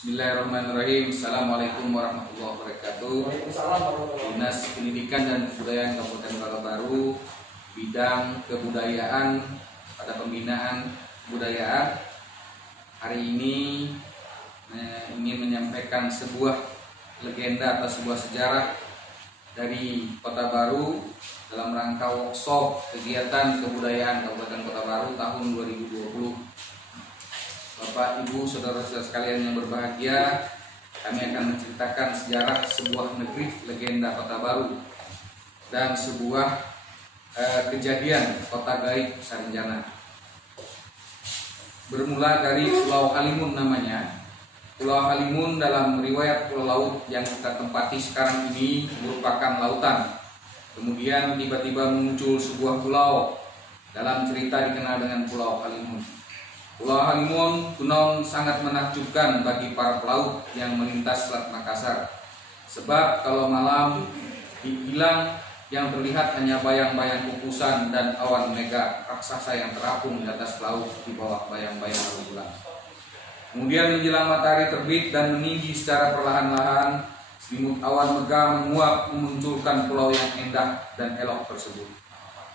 Bismillahirrahmanirrahim. Assalamualaikum warahmatullahi wabarakatuh. Dinas Pendidikan dan Kebudayaan Kabupaten Pekanbaru, bidang kebudayaan pada pembinaan kebudayaan, hari ini ingin menyampaikan sebuah legenda atau sebuah sejarah dari Kota Baru dalam rangka workshop kegiatan kebudayaan Kabupaten Kota Baru tahun 2020. Bapak, Ibu, saudara-saudara sekalian yang berbahagia, kami akan menceritakan sejarah sebuah negeri legenda Kota Baru dan sebuah kejadian kota gaib Sarinjana. Bermula dari Pulau Halimun namanya. Pulau Halimun dalam riwayat pulau laut yang kita tempati sekarang ini merupakan lautan. Kemudian tiba-tiba muncul sebuah pulau, dalam cerita dikenal dengan Pulau Halimun. Pulau Halimun konon sangat menakjubkan bagi para pelaut yang melintas Selat Makassar. Sebab kalau malam hilang, yang terlihat hanya bayang-bayang kukusan dan awan mega raksasa yang terapung di atas laut di bawah bayang-bayang bulan. Kemudian menjelang matahari terbit dan meninggi secara perlahan-lahan, selimut awan mega menguap memunculkan pulau yang indah dan elok tersebut.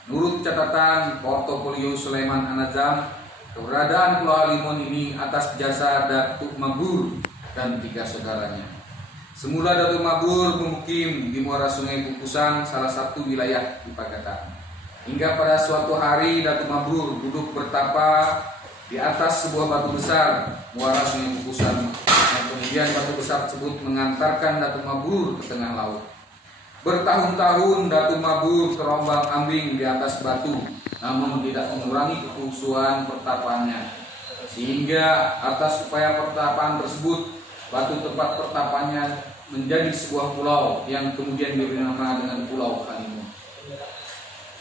Menurut catatan Portofolio Sulaiman An-Najam, keberadaan Pulau Halimun ini atas jasa Datuk Mabur dan 3 saudaranya. Semula Datuk Mabur bermukim di muara Sungai Kukusan, salah satu wilayah di Pagatan. Hingga pada suatu hari Datuk Mabur duduk bertapa di atas sebuah batu besar muara Sungai Kukusan, dan kemudian batu besar tersebut mengantarkan Datuk Mabur ke tengah laut. Bertahun-tahun Datuk Mabur terombang-ambing di atas batu, namun tidak mengurangi kekhusyuan pertapaannya. Sehingga atas upaya pertapaan tersebut, batu tempat pertapaannya menjadi sebuah pulau yang kemudian diberi nama dengan Pulau Halimun.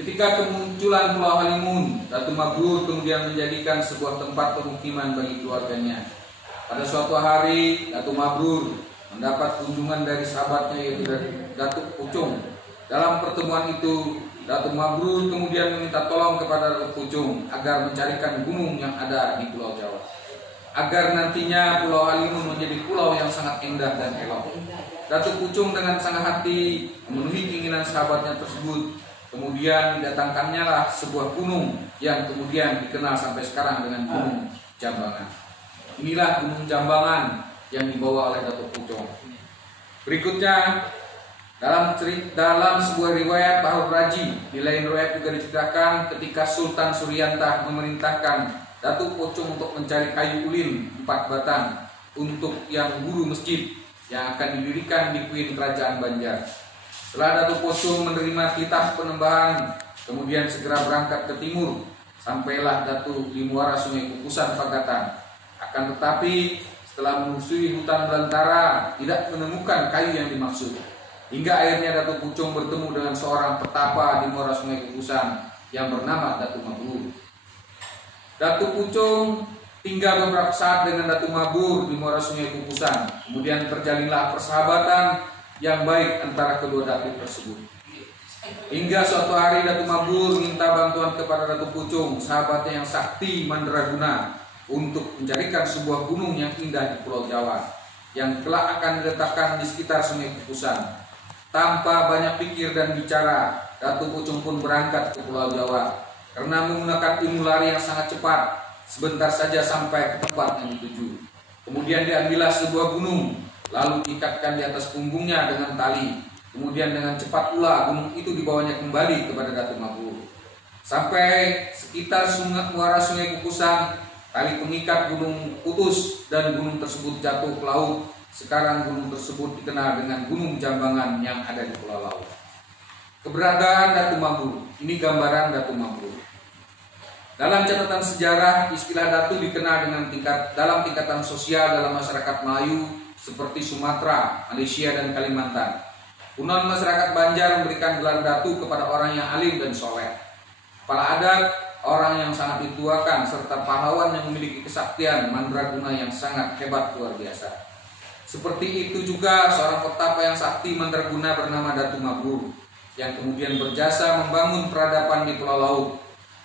Ketika kemunculan Pulau Halimun, Datuk Mabur kemudian menjadikan sebuah tempat pemukiman bagi keluarganya. Pada suatu hari, Datuk Mabur mendapat kunjungan dari sahabatnya, yaitu Datuk Pucung. Dalam pertemuan itu, Datuk Mabur kemudian meminta tolong kepada Datuk Pucung agar mencarikan gunung yang ada di Pulau Jawa, agar nantinya Pulau Halimun menjadi pulau yang sangat indah dan elok. Datuk Pucung dengan sangat hati memenuhi keinginan sahabatnya tersebut. Kemudian didatangkannya lah sebuah gunung yang kemudian dikenal sampai sekarang dengan Gunung Jambangan. Inilah Gunung Jambangan yang dibawa oleh Datuk Pucung. Berikutnya, dalam sebuah riwayat Bahur Raji, di lain riwayat juga diceritakan ketika Sultan Suryantah memerintahkan Datuk Pucung untuk mencari kayu ulin 4 batang untuk yang guru masjid yang akan didirikan di Kuin Kerajaan Banjar. Setelah Datuk Pucung menerima titah penembahan, kemudian segera berangkat ke timur. Sampailah Datuk di muara Sungai Kukusan, Pagatan. Akan tetapi setelah menyusuri hutan belantara, tidak menemukan kayu yang dimaksud. Hingga akhirnya Datuk Pucung bertemu dengan seorang petapa di muara Sungai Kukusan yang bernama Datuk Mabur. Datuk Pucung tinggal beberapa saat dengan Datuk Mabur di muara Sungai Kukusan. Kemudian terjalinlah persahabatan yang baik antara kedua datuk tersebut. Hingga suatu hari Datuk Mabur minta bantuan kepada Datuk Pucung, sahabatnya yang sakti mandraguna, untuk mencarikan sebuah gunung yang indah di Pulau Jawa yang kelak akan diletakkan di sekitar Sungai Kukusan. Tanpa banyak pikir dan bicara, Datuk Pucung pun berangkat ke Pulau Jawa. Karena menggunakan ilmu lari yang sangat cepat, sebentar saja sampai ke tempat yang dituju. Kemudian diambillah sebuah gunung, lalu diikatkan di atas punggungnya dengan tali. Kemudian dengan cepat pula gunung itu dibawanya kembali kepada Datuk Mabur. Sampai sekitar muara Sungai Kukusan, tali pengikat gunung putus dan gunung tersebut jatuh ke laut. Sekarang gunung tersebut dikenal dengan Gunung Jambangan yang ada di Pulau Laut. Keberadaan Datuk Mabur, ini gambaran Datuk Mabur. Dalam catatan sejarah, istilah Datuk dikenal dengan dalam tingkatan sosial dalam masyarakat Melayu seperti Sumatera, Malaysia, dan Kalimantan. Konon masyarakat Banjar memberikan gelar Datuk kepada orang yang alim dan soleh, kepala adat, orang yang sangat dituakan, serta pahlawan yang memiliki kesaktian mandraguna yang sangat hebat luar biasa. Seperti itu juga seorang petapa yang sakti mandraguna bernama Datuk Mabur, yang kemudian berjasa membangun peradaban di Pulau Laut.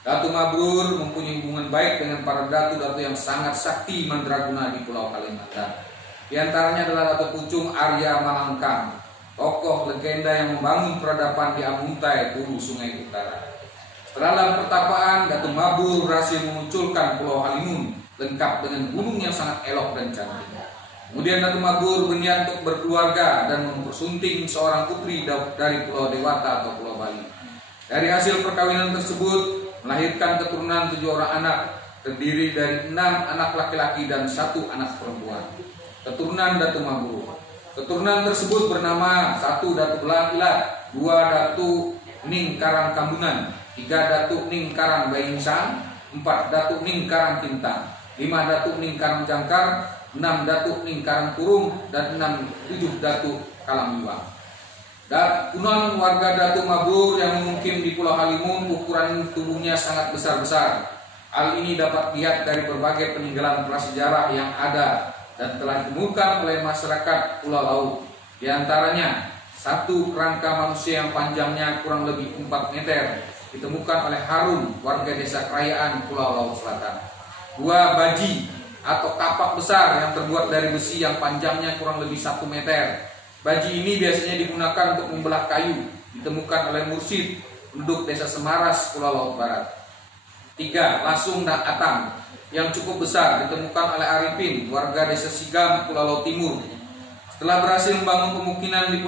Datuk Mabur mempunyai hubungan baik dengan para datu-datu yang sangat sakti mandraguna di Pulau Kalimantan. Di antaranya adalah Datuk Pucung Arya Malangkang, tokoh legenda yang membangun peradaban di Amuntai, Hulu Sungai Utara. Setelah dalam pertapaan, Datuk Mabur berhasil memunculkan Pulau Halimun lengkap dengan gunung yang sangat elok dan cantik. Kemudian Datuk Mabur berniat untuk berkeluarga dan mempersunting seorang putri dari Pulau Dewata atau Pulau Bali. Dari hasil perkawinan tersebut melahirkan keturunan 7 orang anak, terdiri dari 6 anak laki-laki dan 1 anak perempuan. Keturunan Datuk Mabur. Keturunan tersebut bernama 1 Datuk Belang Ilat, 2 Datuk Ning Karang Kambungan, 3 Datuk Ning Karang Bayingsang, 4 Datuk Ning Karang Kintang, 5 Datuk Ning Karang Jangkar, 6 Datuk Ning Karang Kurung, dan 7 Datuk Kalamiwang. Kunon warga Datuk Mabur yang mengmukim di Pulau Halimun ukuran tubuhnya sangat besar-besar. Hal ini dapat dilihat dari berbagai peninggalan prasejarah yang ada dan telah ditemukan oleh masyarakat Pulau Laut. Di antaranya 1 kerangka manusia yang panjangnya kurang lebih 4 meter ditemukan oleh Harun, warga desa Kerajaan Pulau Laut Selatan. 2 baji atau kapak besar yang terbuat dari besi yang panjangnya kurang lebih 1 meter. Baji ini biasanya digunakan untuk membelah kayu, ditemukan oleh Mursid, penduduk desa Semaras, Pulau Laut Barat. 3 lasung dan atang yang cukup besar ditemukan oleh Arifin, warga desa Sigam, Pulau Laut Timur. Setelah berhasil membangun pemukiman di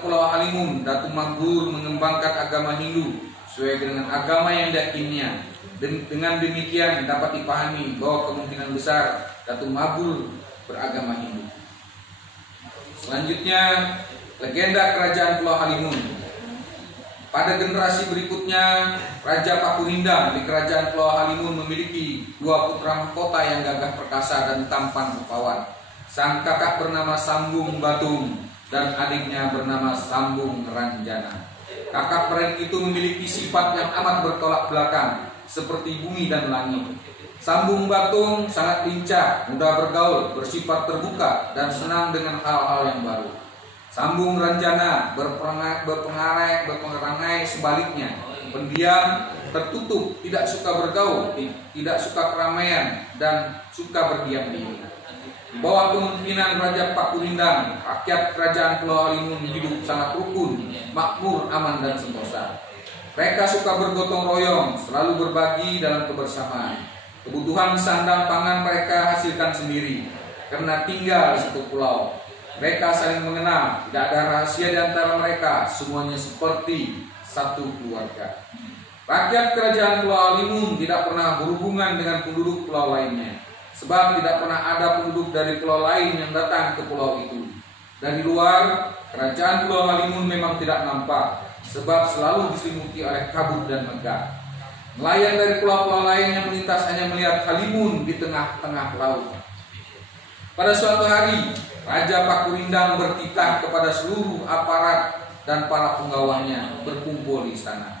Pulau Halimun, Datuk Mabur mengembangkan agama Hindu sesuai dengan agama yang diyakininya. Dengan demikian dapat dipahami bahwa kemungkinan besar Datuk Mabur beragama Hindu. Selanjutnya, legenda Kerajaan Pulau Halimun. Pada generasi berikutnya, Raja Pakurindang di Kerajaan Pulau Halimun memiliki 2 putra mahkota yang gagah perkasa dan tampan rupawan. Sang kakak bernama Sambung Batung dan adiknya bernama Sambung Ranjana. Kakak mereka itu memiliki sifat yang amat bertolak belakang, seperti bumi dan langit. Sambung Batung sangat lincah, mudah bergaul, bersifat terbuka, dan senang dengan hal-hal yang baru. Sambung Ranjana berpengarai sebaliknya, pendiam, tertutup, tidak suka bergaul, tidak suka keramaian, dan suka berdiam diri. Di bawah kepemimpinan Raja Pakurindang, rakyat Kerajaan Pulau Halimun hidup sangat rukun, makmur, aman, dan sentosa. Mereka suka bergotong royong, selalu berbagi dalam kebersamaan. Kebutuhan sandang pangan mereka hasilkan sendiri, karena tinggal di satu pulau. Mereka saling mengenal, tidak ada rahasia di antara mereka, semuanya seperti satu keluarga. Rakyat Kerajaan Pulau Halimun tidak pernah berhubungan dengan penduduk pulau lainnya, sebab tidak pernah ada penduduk dari pulau lain yang datang ke pulau itu. Dari luar, Kerajaan Pulau Halimun memang tidak nampak, sebab selalu diselimuti oleh kabut dan megah. Nelayan dari pulau-pulau lain yang melintas hanya melihat Halimun di tengah-tengah laut. Pada suatu hari, Raja Pakurindang bertitah kepada seluruh aparat dan para penggawanya berkumpul di istana.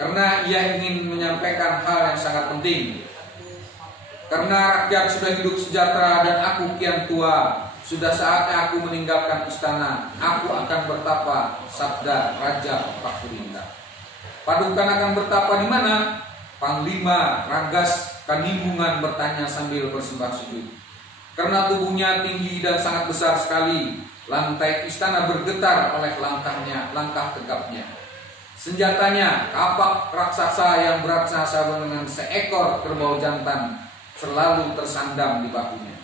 Karena ia ingin menyampaikan hal yang sangat penting. Karena rakyat sudah hidup sejahtera dan aku kian tua, sudah saatnya aku meninggalkan istana. Aku akan bertapa, sabda Raja Pakurindang. Padukan akan bertapa di mana? Panglima Ragas Kanimbungan bertanya sambil bersembah sujud. Karena tubuhnya tinggi dan sangat besar sekali, lantai istana bergetar oleh langkah tegapnya. Senjatanya kapak raksasa yang berat sama dengan seekor kerbau jantan selalu tersandang di bahunya.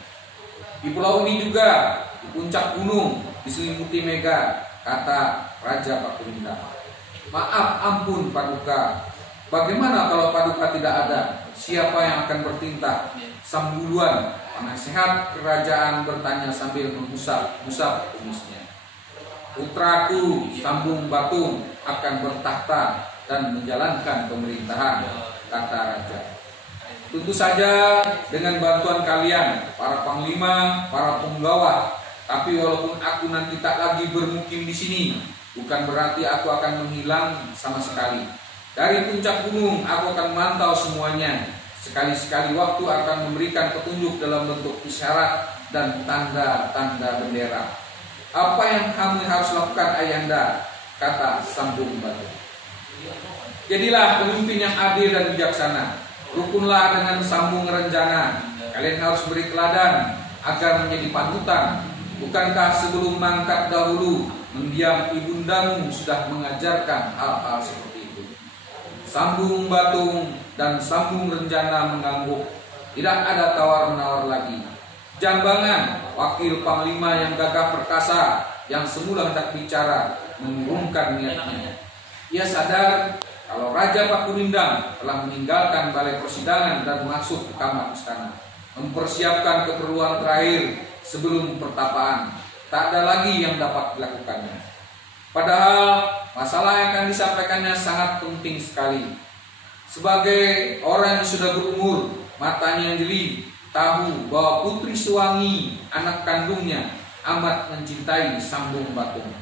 Di pulau ini juga, di puncak gunung, diselimuti mega, kata Raja Pakurindang. Maaf, ampun Paduka. Bagaimana kalau Paduka tidak ada? Siapa yang akan bertinta? Sambuluan, penasehat kerajaan bertanya sambil mengusap kumisnya. Putraku Sambung Batung akan bertahta dan menjalankan pemerintahan, kata raja. Tentu saja dengan bantuan kalian, para panglima, para penggawa. Tapi walaupun aku nanti tak lagi bermukim di sini, bukan berarti aku akan menghilang sama sekali. Dari puncak gunung aku akan memantau semuanya. Sekali-sekali waktu akan memberikan petunjuk dalam bentuk isyarat dan tanda-tanda bendera. Apa yang kami harus lakukan Ayahanda? Kata Sambung Batung. Jadilah pemimpin yang adil dan bijaksana. Rukunlah dengan Sambung Ranjana. Kalian harus beri teladan. agar menjadi panutan. Bukankah sebelum mangkat dahulu mendiam ibundamu sudah mengajarkan hal-hal seperti itu? Sambung Batung dan sambung Rencana mengangguk. Tidak ada tawar-menawar lagi. Jambangan, wakil panglima yang gagah perkasa, yang semula hendak bicara, mengurungkan niatnya. Ia sadar kalau Raja Pakurindang telah meninggalkan balai persidangan dan masuk ke kamar istana, mempersiapkan keperluan terakhir sebelum pertapaan. Tak ada lagi yang dapat dilakukannya. Padahal masalah yang akan disampaikannya sangat penting sekali. Sebagai orang yang sudah berumur, matanya yang jeli, tahu bahwa Putri Suwangi, anak kandungnya, amat mencintai Sambung Batung.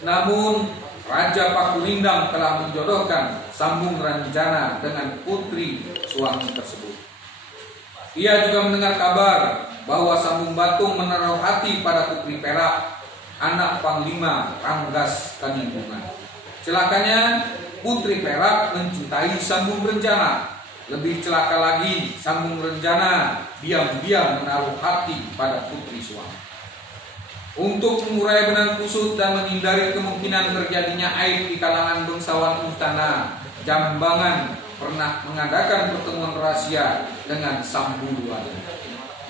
Namun Raja Pakurindang telah menjodohkan Sambung Rencana dengan Putri Suwangi tersebut. Ia juga mendengar kabar bahwa Sambung Batung menaruh hati pada Putri Perak, anak Panglima Ranggas Kanimpungan. Celakanya Putri Perak mencintai Sambung Rencana. Lebih celaka lagi, Sambung Rencana diam-diam menaruh hati pada Putri Suwangi. Untuk mengurai benang kusut dan menghindari kemungkinan terjadinya aib di kalangan bangsawan istana, Jambangan pernah mengadakan pertemuan rahasia dengan Sambuluan.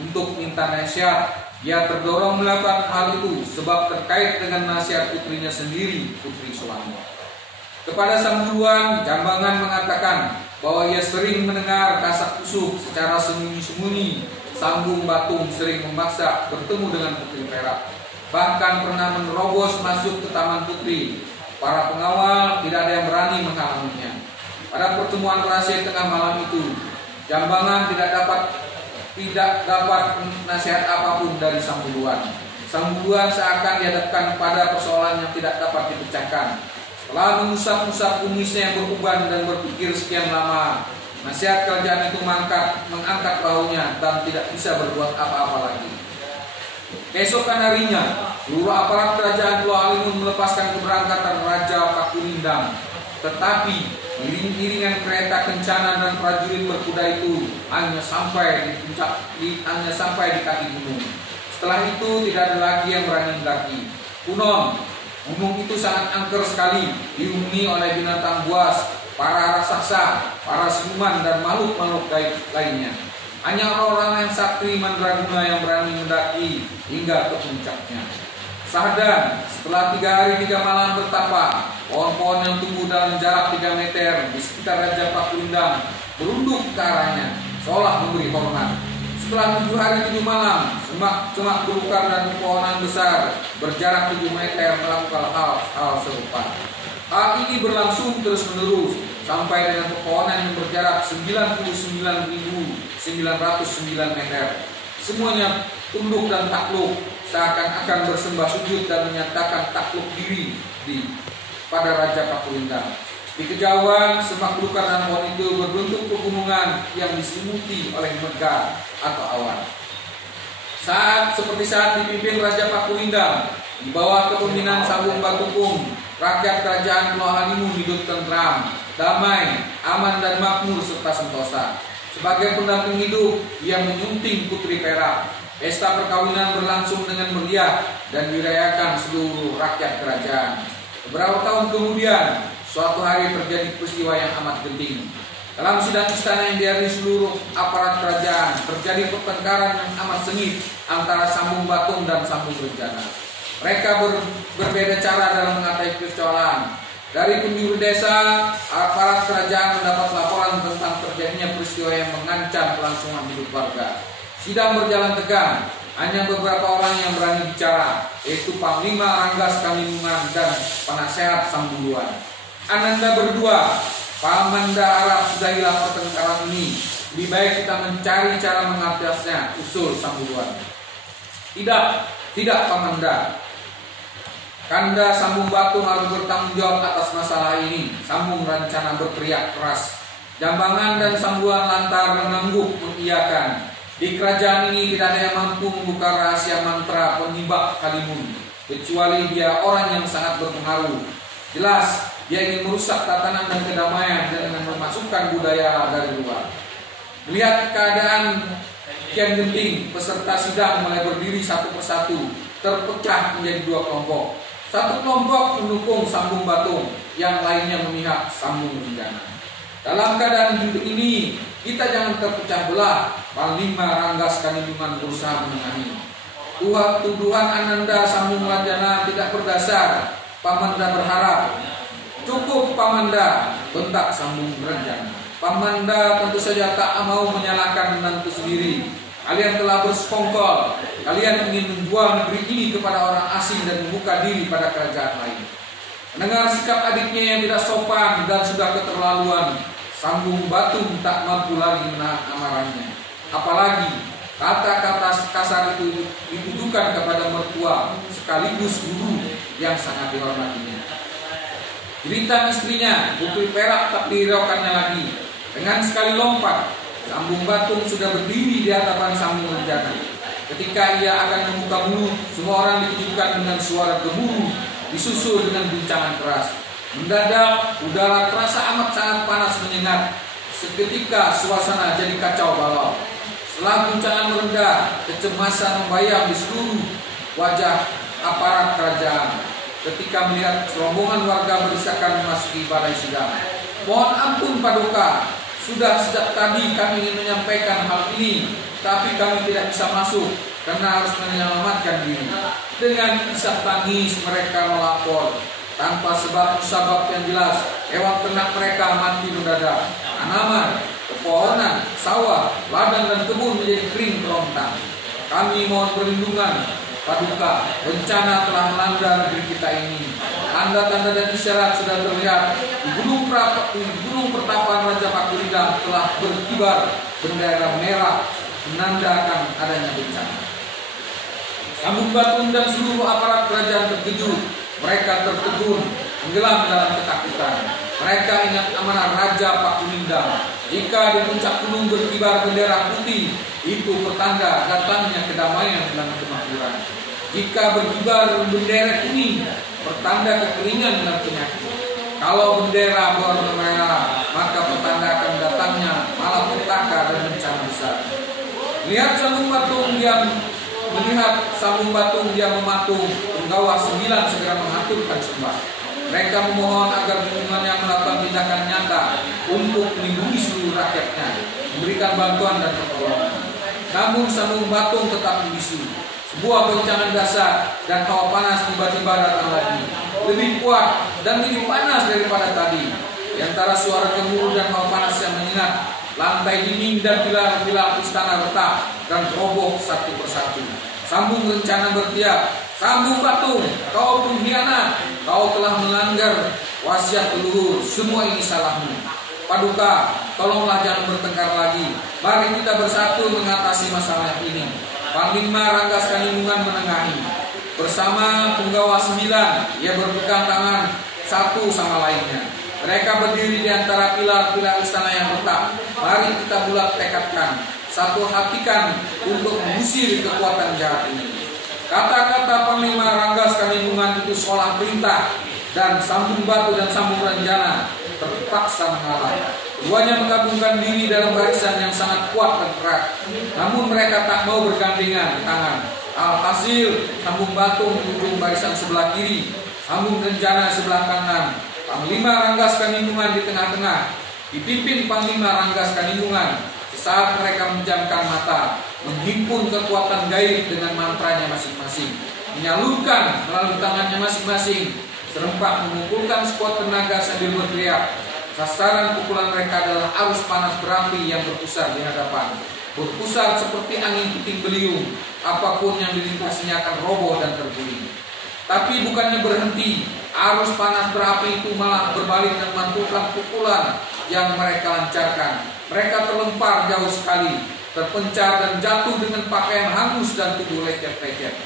Untuk minta nasihat, ia terdorong melakukan hal itu sebab terkait dengan nasihat putrinya sendiri, Putri Suwangi. Kepada Sambuluan, Jambangan mengatakan bahwa ia sering mendengar kasak-kusuk secara sembunyi-sembunyi. Sambung Batung sering memaksa bertemu dengan Putri Perak, bahkan pernah menerobos masuk ke Taman Putri. Para pengawal tidak ada yang berani menghalanginya. Pada pertemuan rahasia tengah malam itu, Jambangan tidak dapat nasihat apapun dari Sambuluan. Sambuluan seakan dihadapkan pada persoalan yang tidak dapat dipecahkan. Setelah mengusap-usap kumisnya yang beruban dan berpikir sekian lama, nasihat kerajaan itu mengangkat bahunya dan tidak bisa berbuat apa-apa lagi. Keesokan harinya, seluruh aparat kerajaan Pulau Halimun melepaskan keberangkatan Raja Pakurindang. Tetapi iring-iringan kereta kencana dan prajurit berkuda itu hanya sampai di kaki gunung. Setelah itu tidak ada lagi yang berani mendaki. Gunung itu sangat angker sekali, dihuni oleh binatang buas, para raksasa, para siluman dan makhluk-makhluk gaib lainnya. Hanya orang-orang yang sakti mandraguna yang berani mendaki hingga ke puncaknya. Sahdan, setelah 3 hari 3 malam bertapa, pohon-pohon yang tumbuh dalam jarak 3 meter di sekitar Raja Pakurindang berunduk ke arahnya, seolah memberi hormat. Setelah 7 hari 7 malam, semak belukar dan pepohonan besar berjarak 7 meter melakukan hal serupa. Hal ini berlangsung terus-menerus sampai dengan pepohonan yang berjarak 99.909 meter. Semuanya tunduk dan takluk, seakan-akan bersembah sujud dan menyatakan takluk diri pada Raja Pakurindang. Di kejauhan, semak belukar dan pohon itu berbentuk pegunungan yang diselimuti oleh megah atau awan. Seperti saat dipimpin Raja Pakurindang, di bawah kepemimpinan Sambung Batung, rakyat kerajaan Pulau Halimun hidup tentram, damai, aman dan makmur serta sentosa. Sebagai pendamping hidup, ia menyunting Putri Perak. Pesta perkawinan berlangsung dengan meriah dan dirayakan seluruh rakyat kerajaan. Beberapa tahun kemudian, suatu hari terjadi peristiwa yang amat genting. Dalam sidang istana yang dihadiri seluruh aparat kerajaan, terjadi pertengkaran yang amat sengit antara Sambung Batung dan Sambung Rencana. Mereka berbeda cara dalam mengatasi persoalan. Dari penjuru desa, aparat kerajaan mendapat laporan tentang terjadinya peristiwa yang mengancam kelangsungan hidup warga. Sidang berjalan tegang. Hanya beberapa orang yang berani bicara, yaitu Panglima Ranggas Kanimpungan dan penasehat Sambuluan. Ananda berdua, Pamanda harap sudahilah pertengkaran ini. Lebih baik kita mencari cara mengatasinya, usul Sambuluan. Tidak Pamanda. Kanda Sambung Batung harus bertanggung jawab atas masalah ini. Sambung Rencana berteriak keras. Jambangan dan Sambuluan lantar mengangguk mengiyakan. Di kerajaan ini tidak ada yang mampu membuka rahasia mantra penibak Halimun, kecuali dia orang yang sangat berpengaruh. Jelas, dia ingin merusak tatanan dan kedamaian dengan memasukkan budaya dari luar. Melihat keadaan Kian Genting, peserta sidang mulai berdiri satu persatu, terpecah menjadi dua kelompok. Satu kelompok mendukung Sambung Batung, yang lainnya memihak Sambung Renjana. Dalam keadaan hidup ini, kita jangan terpecah belah. Panglima Ranggas Kanimbungan berusaha menengahi. Tuduhan Ananda Sambung Renjana tidak berdasar. Pamanda berharap, cukup Pamanda, bentak Sambung Renjana. Pamanda tentu saja tak mau menyalahkan menantu sendiri. Kalian telah bersekongkol. Kalian ingin menjual negeri ini kepada orang asing dan membuka diri pada kerajaan lain. Mendengar sikap adiknya yang tidak sopan dan sudah keterlaluan, Sambung Batung tak mampu lagi menahan amarahnya. Apalagi kata-kata kasar itu ditujukan kepada mertua sekaligus guru yang sangat dihormatinya. Jeritan istrinya, putri perak tak dihiraukannya lagi. Dengan sekali lompat, Sambung Batung sudah berdiri di hadapan Sambung Renjana. Ketika ia akan membuka mulut, semua orang dikejutkan dengan suara gemuruh, disusul dengan guncangan keras. Mendadak, udara terasa amat sangat panas menyengat. Seketika suasana jadi kacau balau. Setelah guncangan meredah, kecemasan membayang di seluruh wajah aparat kerajaan. Ketika melihat rombongan warga berdesakan memasuki balai sidang. Mohon ampun Paduka, sudah sejak tadi kami ingin menyampaikan hal ini, tapi kami tidak bisa masuk karena harus menyelamatkan diri. Dengan isak tangis mereka melapor. Tanpa sebab yang jelas, hewan ternak mereka mati mendadak. Tanaman, pepohonan, sawah, ladang dan kebun menjadi kering kerontang. Kami mohon perlindungan, Paduka, bencana telah melanda negeri kita ini. Tanda-tanda dan isyarat sudah terlihat. Di gunung pertapan Raja Pakulidan telah berkibar bendera merah menandakan adanya bencana. Sambung Batung dan seluruh aparat kerajaan terkejut. Mereka tertegun, tenggelam dalam ketakutan. Mereka ingat amanah Raja Pakulidan. Jika di puncak gunung berkibar bendera putih, itu pertanda datangnya kedamaian dan kemakmuran. Jika berkibar bendera kuning, pertanda kekeringan dan penyakit. Kalau bendera berwarna merah, maka pertanda akan datangnya malapetaka dan bencana besar. Melihat Sambung Batung dia mematung, penggawa 9 segera mengaturkan sembah. Mereka memohon agar lingkungannya melakukan tindakan nyata untuk melindungi seluruh rakyatnya, memberikan bantuan dan pertolongan. Namun Sambung Batung tetap membisu. Sebuah goncangan dasar dan hawa panas tiba-tiba datang lagi, lebih kuat dan lebih panas daripada tadi. Di antara suara gemuruh dan hawa panas yang menyengat, lantai dinding dan pilar-pilar istana retak dan roboh satu persatu. Sambung Renjana berteriak, Sambung Batung, kau pengkhianat, kau telah melanggar wasiat leluhur, semua ini salahmu. Paduka, tolonglah jangan bertengkar lagi. Mari kita bersatu mengatasi masalah ini. Panglima Ranggas Kanimbungan menengahi. Bersama penggawa 9, ia berpegang tangan satu sama lainnya. Mereka berdiri di antara pilar-pilar istana yang retak. Mari kita bulat tekadkan, satu hatikan untuk mengusir kekuatan jahat ini. Kata-kata Panglima Ranggas Kanimbungan itu seolah perintah, dan Sambung Batung dan Sambung Renjana terpaksa mengalah. Keduanya menggabungkan diri dalam barisan yang sangat kuat dan erat. Namun mereka tak mau bergandengan tangan. Alhasil Sambung Batung di ujung barisan sebelah kiri, Sambung Renjana sebelah kanan. Panglima Ranggas Kanimbungan di tengah-tengah, dipimpin Panglima Ranggas Kanimbungan. Saat mereka menjamkan mata, menghimpun kekuatan gaib dengan mantranya masing-masing, menyalurkan melalui tangannya masing-masing, serempak mengumpulkan sekuat tenaga sambil berteriak. Sasaran pukulan mereka adalah arus panas berapi yang berpusar di hadapan, berpusar seperti angin puting beliung. Apapun yang dilintasinya akan roboh dan terguling. Tapi bukannya berhenti, arus panas berapi itu malah berbalik dan memantulkan pukulan yang mereka lancarkan. Mereka terlempar jauh sekali, terpencar dan jatuh dengan pakaian hangus dan tubuh lecet-lecet.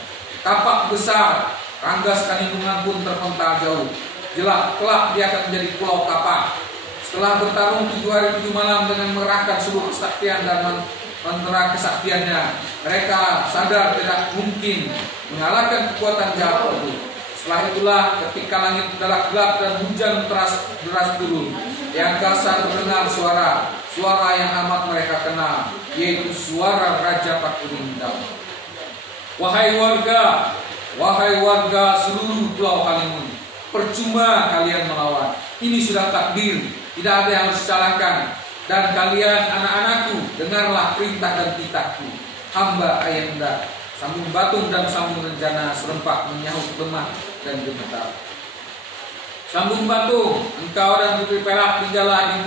Tapak besar Ranggas Kanimbungan pun terpental jauh. Kelak dia akan menjadi pulau kapak. Setelah bertarung 7 hari 7 malam dengan mengerahkan seluruh kesaktian dan mantra kesaktiannya, mereka sadar tidak mungkin mengalahkan kekuatan jahat itu. Setelah itulah ketika langit gelap dan hujan deras turun, di angkasa terdengar suara, suara yang amat mereka kenal, yaitu suara Raja Pakurindang. Wahai warga seluruh Pulau Halimun, percuma kalian melawan. Ini sudah takdir, tidak ada yang harus disalahkan. Dan kalian anak-anakku, dengarlah perintah dan titahku. Hamba Ayanda, Sambung Batung dan Sambung Renjana serempak menyahut lemah dan gemetar. Sambung Batung, engkau dan Putri Perak tinggallah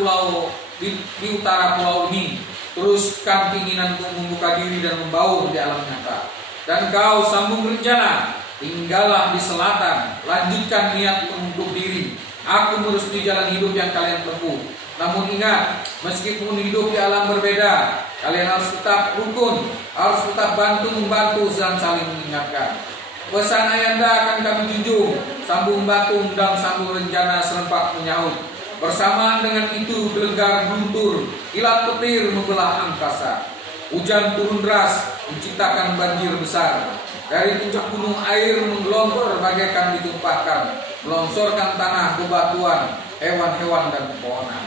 di utara pulau ini. Teruskan keinginanku membuka diri dan membaur di alam nyata. Dan kau Sambung Renjana, tinggallah di selatan. Lanjutkan niat untuk diri. Aku merestui jalan hidup yang kalian tempuh. Namun ingat, meskipun hidup di alam berbeda, kalian harus tetap rukun, harus tetap bantu-membantu dan saling mengingatkan. Pesan Ayanda akan kami junjung. Sambung Batung dan Sambung Renjana serempak menyahut. Bersamaan dengan itu gelegar guntur, kilat petir membelah angkasa. Hujan turun deras menciptakan banjir besar. Dari puncak gunung air menggelontor bagaikan ditumpahkan, melongsorkan tanah bebatuan, hewan-hewan dan pepohonan.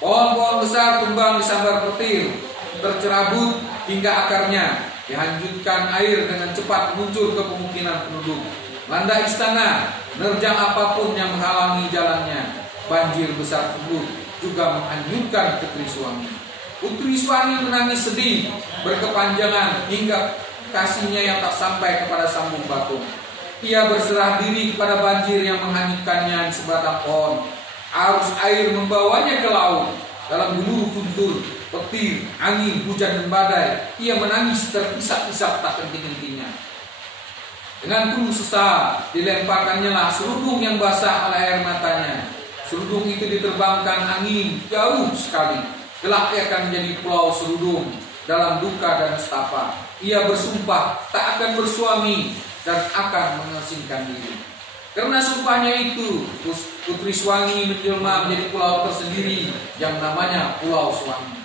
Pohon-pohon besar tumbang disambar petir, tercerabut hingga akarnya. Dihanjutkan air dengan cepat muncul ke pemukiman penduduk. Melanda istana, menerjang apapun yang menghalangi jalannya. Banjir besar tersebut juga menghanyutkan Putri Suami. Putri Suami menangis sedih, berkepanjangan hingga kasihnya yang tak sampai kepada Sambung Batung. Ia berserah diri kepada banjir yang menghanyutkannya di sebatang pohon. Arus air membawanya ke laut. Dalam gemuruh guntur, petir, angin, hujan dan badai, ia menangis terpisah-pisah tak henti-hentinya. Dengan penuh susah dilemparkannya lah serudung yang basah oleh air matanya. Serudung itu diterbangkan angin jauh sekali. Kelak ia akan menjadi pulau serudung dalam duka dan setapa. Ia bersumpah tak akan bersuami dan akan mengasingkan diri. Karena sumpahnya itu, Putri Suwangi menjelma menjadi pulau tersendiri yang namanya Pulau Suwangi.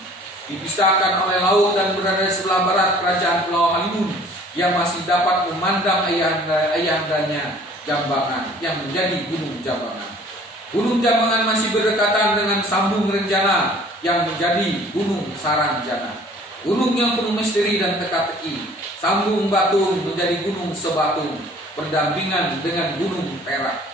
Dipisahkan oleh laut dan berada di sebelah barat kerajaan Pulau Halimun yang masih dapat memandang ayahandanya Jambangan yang menjadi Gunung Jambangan. Gunung Jambangan masih berdekatan dengan Sambung Renjana yang menjadi Gunung Saranjana. Gunung yang penuh misteri dan teka-teki. Sambung Batung menjadi Gunung Sebatung, berdampingan dengan Gunung Perak.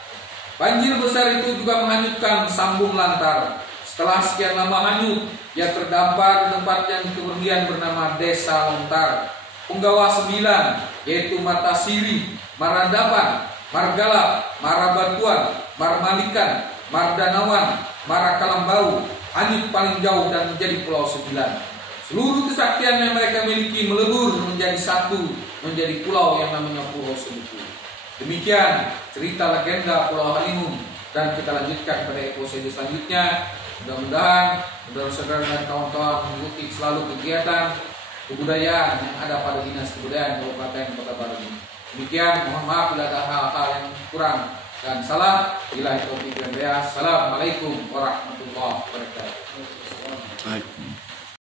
Banjir besar itu juga menghanyutkan Sambung Lantar. Setelah sekian lama hanyut, ia terdampar di tempat yang kemudian bernama Desa Lontar. Penggawa 9, yaitu Matasiri, Maradapan, Margalap, Marabatuan, Marmalikan, Mardanawan, Marakalambau, hanyut paling jauh dan menjadi Pulau 9. Seluruh kesaktian yang mereka miliki melebur menjadi satu, menjadi pulau yang namanya Pulau Seluku. Demikian cerita legenda Pulau Halimun, dan kita lanjutkan pada episode selanjutnya. Mudah-mudahan saudara-saudara dan kawan-kawan mengikuti selalu kegiatan kebudayaan yang ada pada Dinas Kebudayaan Kabupaten Kota Baru ini. Demikian, mohon maaf bila ada hal-hal yang kurang dan salah. Bila itu. Assalamualaikum warahmatullahi wabarakatuh.